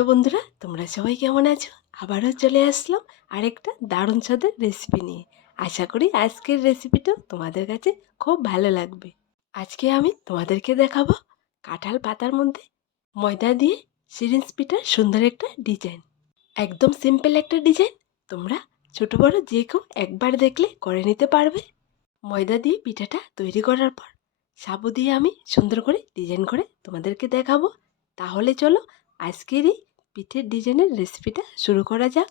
Hello বন্ধুরা, তোমরা সবাই কেমন আছো? আবারও চলে আসলাম আরেকটা দারুণ স্বাদের রেসিপি নিয়ে। আশা করি আজকের রেসিপিটাও তোমাদের কাছে খুব ভালো লাগবে। আজকে আমি তোমাদেরকে দেখাবো কাঁঠাল পাতার মধ্যে ময়দা দিয়ে সিরিঞ্জ পিঠার সুন্দর একটা ডিজাইন একদম সিম্পল একটা ডিজাইন তোমরা ছোট বড় যে কেউ একবার দেখলে করে নিতে পারবে। ময়দা দিয়ে পিঠাটা তৈরি করার পর সাবু দিয়ে আমি সুন্দর করে ডিজাইন করে তোমাদেরকে দেখাবো। তাহলে চলো আজকের এই পিঠের ডিজাইনের রেসিপিটা শুরু করা যাক।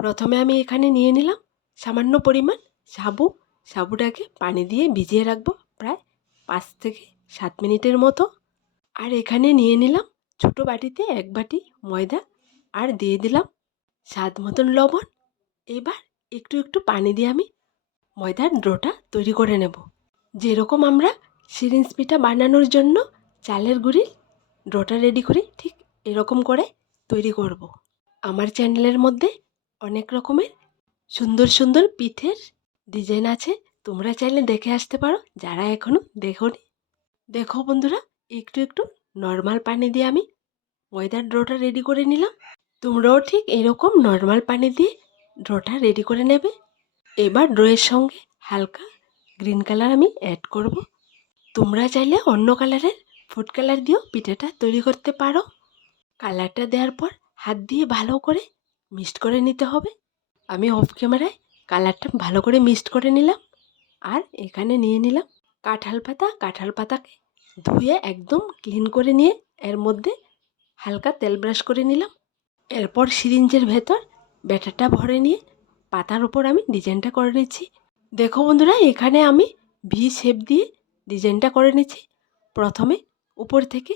প্রথমে আমি এখানে নিয়ে নিলাম সামান্য পরিমাণ সাবু। সাবুটাকে পানি দিয়ে ভিজিয়ে রাখব প্রায় পাঁচ থেকে সাত মিনিটের মতো। আর এখানে নিয়ে নিলাম ছোটো বাটিতে এক বাটি ময়দা আর দিয়ে দিলাম স্বাদ মতন লবণ। এবার একটু একটু পানি দিয়ে আমি ময়দার ডোটা তৈরি করে নেব। যেরকম আমরা সিরিঞ্জ পিঠা বানানোর জন্য চালের গুঁড়ির ডোটা রেডি করি ঠিক এরকম করে তৈরি করব। আমার চ্যানেলের মধ্যে অনেক রকমের সুন্দর সুন্দর পিঠের ডিজাইন আছে। তোমরা চাইলে দেখে আসতে পারো, যারা এখনও দেখোনি। দেখো বন্ধুরা, একটু একটু নর্মাল পানি দিয়ে আমি ময়দার ডোটা রেডি করে নিলাম। তোমরাও ঠিক এরকম নর্মাল পানি দিয়ে ডোটা রেডি করে নেবে। এবার ড্রয়ের সঙ্গে হালকা গ্রিন কালার আমি অ্যাড করব। তোমরা চাইলে অন্য কালারের ফুড কালার দিয়েও পিঠাটা তৈরি করতে পারো। কালারটা দেওয়ার পর হাত দিয়ে ভালো করে মিক্সড করে নিতে হবে। আমি অফ ক্যামেরায় কালারটা ভালো করে মিক্সড করে নিলাম আর এখানে নিয়ে নিলাম কাঁঠাল পাতা। কাঁঠাল পাতাকে ধুয়ে একদম ক্লিন করে নিয়ে এর মধ্যে হালকা তেল ব্রাশ করে নিলাম। এরপর সিরিঞ্জের ভেতর ব্যাটারটা ভরে নিয়ে পাতার উপর আমি ডিজাইনটা করে নিচ্ছি। দেখো বন্ধুরা, এখানে আমি ভি শেপ দিয়ে ডিজাইনটা করে নিচ্ছি। প্রথমে উপর থেকে,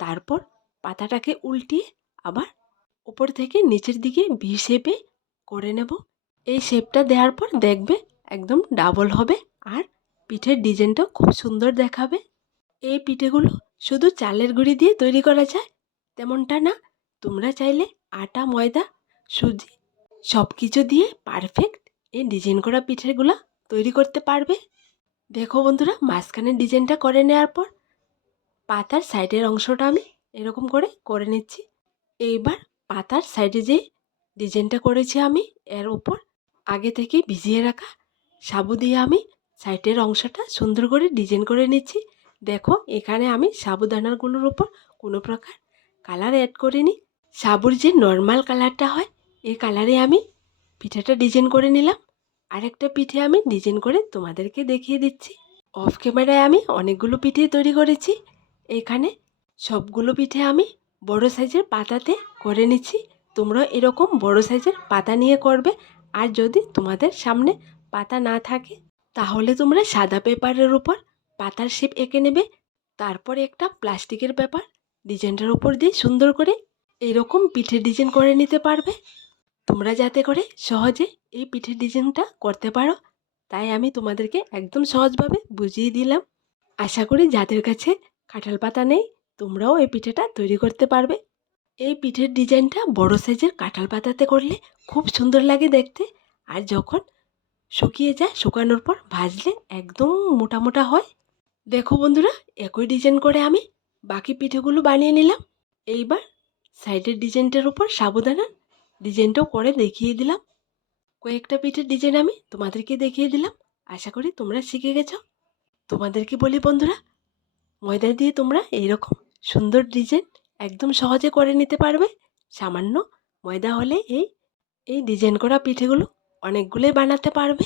তারপর পাতাটাকে উল্টিয়ে আবার উপর থেকে নিচের দিকে ভি শেপে করে নেব। এই শেপটা দেওয়ার পর দেখবে একদম ডাবল হবে আর পিঠের ডিজাইনটাও খুব সুন্দর দেখাবে। এই পিঠেগুলো শুধু চালের গুঁড়ি দিয়ে তৈরি করা যায়, তেমনটা না। তোমরা চাইলে আটা, ময়দা, সুজি সব কিছু দিয়ে পারফেক্ট এই ডিজাইন করা পিঠেগুলো তৈরি করতে পারবে। দেখো বন্ধুরা, মাঝখানের ডিজাইনটা করে নেওয়ার পর পাতার সাইডের অংশটা আমি এরকম করে করে নিচ্ছি। এইবার পাতার সাইডে যে ডিজাইনটা করেছি আমি, এর উপর আগে থেকে ভিজিয়ে রাখা সাবু দিয়ে আমি সাইডের অংশটা সুন্দর করে ডিজাইন করে নিচ্ছি। দেখো, এখানে আমি সাবুদানাগুলোর উপর কোনো প্রকার কালার অ্যাড করিনি। সাবুর যে নর্মাল কালারটা হয়, এই কালারে আমি পিঠাটা ডিজাইন করে নিলাম। আরেকটা পিঠে আমি ডিজাইন করে তোমাদেরকে দেখিয়ে দিচ্ছি। অফ ক্যামেরায় আমি অনেকগুলো পিঠে তৈরি করেছি। এখানে সবগুলো পিঠে আমি বড় সাইজের পাতাতে করে নিচ্ছি। তোমরা এরকম বড় সাইজের পাতা নিয়ে করবে। আর যদি তোমাদের সামনে পাতা না থাকে, তাহলে তোমরা সাদা পেপারের উপর পাতার শেপ এঁকে নেবে। তারপরে একটা প্লাস্টিকের পেপার ডিজাইনটার উপর দিয়ে সুন্দর করে এরকম পিঠের ডিজাইন করে নিতে পারবে। তোমরা যাতে করে সহজে এই পিঠের ডিজাইনটা করতে পারো, তাই আমি তোমাদেরকে একদম সহজভাবে বুঝিয়ে দিলাম। আশা করি যাদের কাছে কাঁঠাল পাতা নেই তোমরাও এই পিঠেটা তৈরি করতে পারবে। এই পিঠের ডিজাইনটা বড় সাইজের কাঁঠাল পাতাতে করলে খুব সুন্দর লাগে দেখতে। আর যখন শুকিয়ে যায়, শুকানোর পর ভাজলে একদম মোটা মোটা হয়। দেখো বন্ধুরা, একই ডিজাইন করে আমি বাকি পিঠেগুলো বানিয়ে নিলাম। এইবার সাইডের ডিজাইনটার উপর সাবুদানা ডিজাইনটাও করে দেখিয়ে দিলাম। কয়েকটা পিঠের ডিজাইন আমি তোমাদেরকে দেখিয়ে দিলাম। আশা করি তোমরা শিখে গেছো। তোমাদেরকে বলি বন্ধুরা ময়দা দিয়ে তোমরা এইরকম সুন্দর ডিজাইন একদম সহজে করে নিতে পারবে। সামান্য ময়দা হলে এই এই ডিজাইন করা পিঠেগুলো অনেকগুলোই বানাতে পারবে।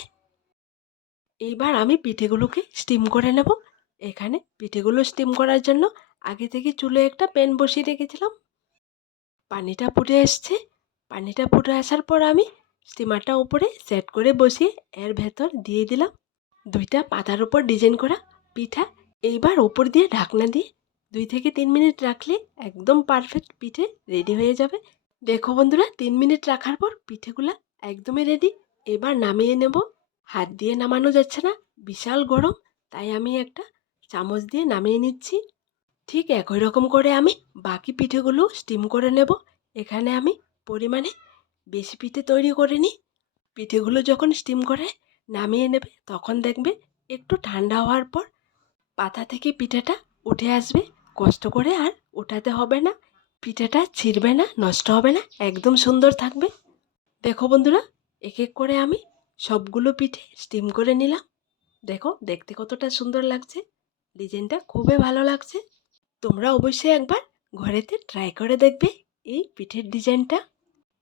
এইবার আমি পিঠেগুলোকে স্টিম করে নেব। এখানে পিঠেগুলো স্টিম করার জন্য আগে থেকে চুলো একটা প্যান বসিয়ে রেখেছিলাম। পানিটা ফুটে এসছে। পানিটা ফুটে আসার পর আমি স্টিমারটা উপরে সেট করে বসিয়ে এর ভেতর দিয়ে দিলাম। দুইটা পাতার উপর ডিজাইন করা পিঠা এইবার ওপর দিয়ে ঢাকনা দিয়ে দুই থেকে তিন মিনিট রাখলে একদম পারফেক্ট পিঠে রেডি হয়ে যাবে। দেখো বন্ধুরা, তিন মিনিট রাখার পর পিঠেগুলা একদমই রেডি এবার নামিয়ে নেব। হাত দিয়ে নামানো যাচ্ছে না, বিশাল গরম, তাই আমি একটা চামচ দিয়ে নামিয়ে নিচ্ছি। ঠিক একই রকম করে আমি বাকি পিঠেগুলো স্টিম করে নেব। এখানে আমি পরিমাণে বেশি পিঠে তৈরি করে নিই। পিঠেগুলো যখন স্টিম করে নামিয়ে নেবে, তখন দেখবে একটু ঠান্ডা হওয়ার পর পাতা থেকে পিঠেটা উঠে আসবে। কষ্ট করে আর ওঠাতে হবে না। পিঠেটা ছিঁড়বে না, নষ্ট হবে না, একদম সুন্দর থাকবে। দেখো বন্ধুরা এক এক করে আমি সবগুলো পিঠে স্টিম করে নিলাম। দেখো, দেখতে কতটা সুন্দর লাগছে। ডিজাইনটা খুবই ভালো লাগছে। তোমরা অবশ্যই একবার ঘরেতে ট্রাই করে দেখবে এই পিঠের ডিজাইনটা।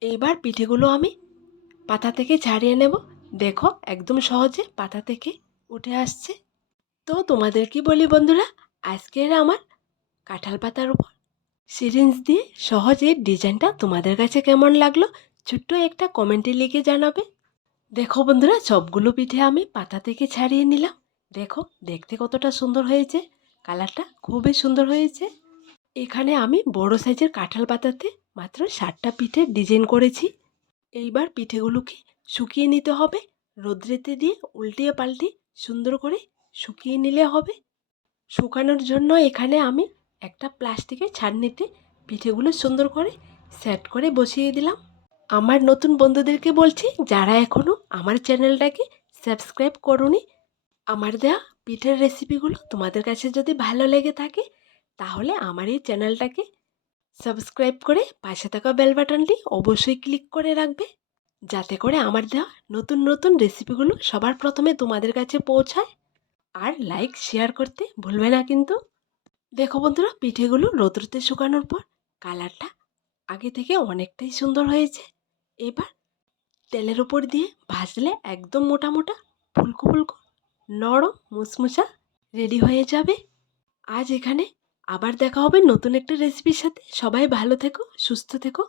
এইবার পিঠেগুলো আমি পাতা থেকে ছাড়িয়ে নেব। দেখো, একদম সহজে পাতা থেকে উঠে আসছে। তো তোমাদের কি বলি বন্ধুরা? আজকের আমার কাঁঠাল পাতার উপর সিরিঞ্জ দিয়ে সহজে ডিজাইনটা তোমাদের কাছে কেমন লাগল ছোট্ট একটা কমেন্টে লিখে জানাবে। দেখো বন্ধুরা, সবগুলো পিঠে আমি পাতা থেকে ছাড়িয়ে নিলাম। দেখো, দেখতে কতটা সুন্দর হয়েছে। কালারটা খুবই সুন্দর হয়েছে। এখানে আমি বড় সাইজের কাঁঠাল পাতাতে মাত্র ষাটটা পিঠে ডিজাইন করেছি। এইবার পিঠেগুলোকে শুকিয়ে নিতে হবে। রোদ্রেতে দিয়ে উল্টিয়ে পাল্টে সুন্দর করে শুকিয়ে নিলে হবে। শুকানোর জন্য এখানে আমি একটা প্লাস্টিকের ছাড়নিতে পিঠেগুলো সুন্দর করে সেট করে বসিয়ে দিলাম। আমার নতুন বন্ধুদেরকে বলছি, যারা এখনও আমার চ্যানেলটাকে সাবস্ক্রাইব করুনি, আমার দেওয়া পিঠের রেসিপিগুলো তোমাদের কাছে যদি ভালো লেগে থাকে, তাহলে আমার এই চ্যানেলটাকে সাবস্ক্রাইব করে পাশে থাকা বেল বাটনটি অবশ্যই ক্লিক করে রাখবে, যাতে করে আমার দেওয়া নতুন নতুন রেসিপিগুলো সবার প্রথমে তোমাদের কাছে পৌঁছায়। আর লাইক শেয়ার করতে ভুলবে না কিন্তু। দেখো বন্ধুরা, পিঠেগুলো রোদ্রতে শুকানোর পর কালারটা আগে থেকে অনেকটাই সুন্দর হয়েছে। এবার তেলের উপর দিয়ে ভাজলে একদম মোটা মোটা, ফুলকো ফুলকো, নরম, মুসমুসা রেডি হয়ে যাবে। আজ এখানে আবার দেখা হবে নতুন একটা রেসিপির সাথে। সবাই ভালো থেকো, সুস্থ থেকো।